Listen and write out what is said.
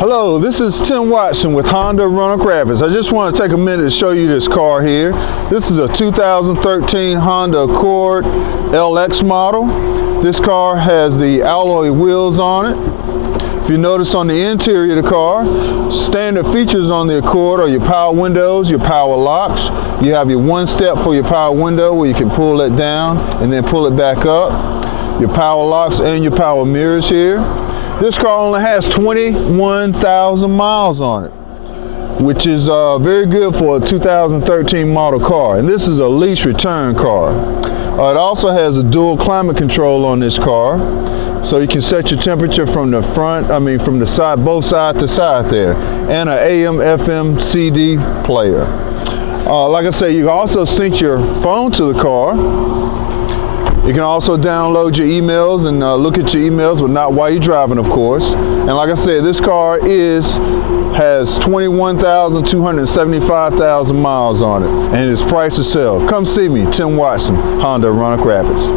Hello, this is Tim Watson with Honda Roanoke Rapids. I just want to take a minute to show you this car here. This is a 2013 Honda Accord LX model. This car has the alloy wheels on it. If you notice on the interior of the car, standard features on the Accord are your power windows, your power locks. You have your one step for your power window where you can pull it down and then pull it back up. Your power locks and your power mirrors here. This car only has 21,000 miles on it, which is very good for a 2013 model car. And this is a lease return car. It also has a dual climate control on this car, so you can set your temperature from the front, from the side, both side to side there, and an AM, FM, CD player. Like I say, you can also sync your phone to the car. You can also download your emails and look at your emails, but not while you're driving, of course. And like I said, this car has 21,275,000 miles on it, and it's priced to sell. Come see me, Tim Watson, Honda Roanoke Rapids.